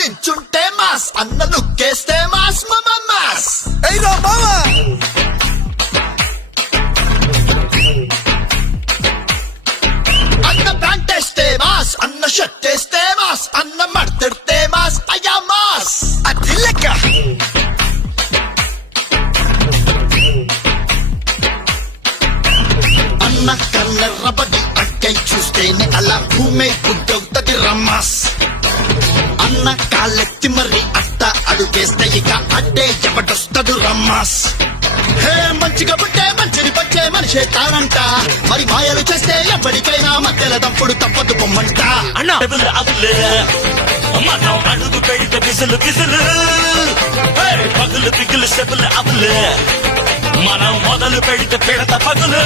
నించుంటే mass అన్న లుక్కేస్తే mass mass ఎయ్యో మావా అన్న ప్యాంట్ వేస్తే మాస్ అన్న షర్ట్ వేస్తే మాస్ అన్న మడతెడితే మాస్ అయ్యా మాస్ అది లెక్క అన్న కన్నెర్రబడి అక్కై చూస్తేనే అలా భూమే గుడ్డవుతది రమ్మాస్ అన్న కాళ్ళెత్తి మరి అట్ట అడుగేస్తే ఇక అడ్డే ఎవడొస్తడు రమ్మాస్ హే మంచిగా పుట్టే మంచిని పచ్చే మనిషే తానంట మరి మాయలు చేస్తే ఎప్పటికైనా మధ్యల దంపుడు తప్పదు పొమ్మంట అన్న అవులే మనం అడుగు పెడితే బిసులు బిసులు పగులు పిగులు సెబులు అవులే మనం మొదలు పెడితే పెడత పగులు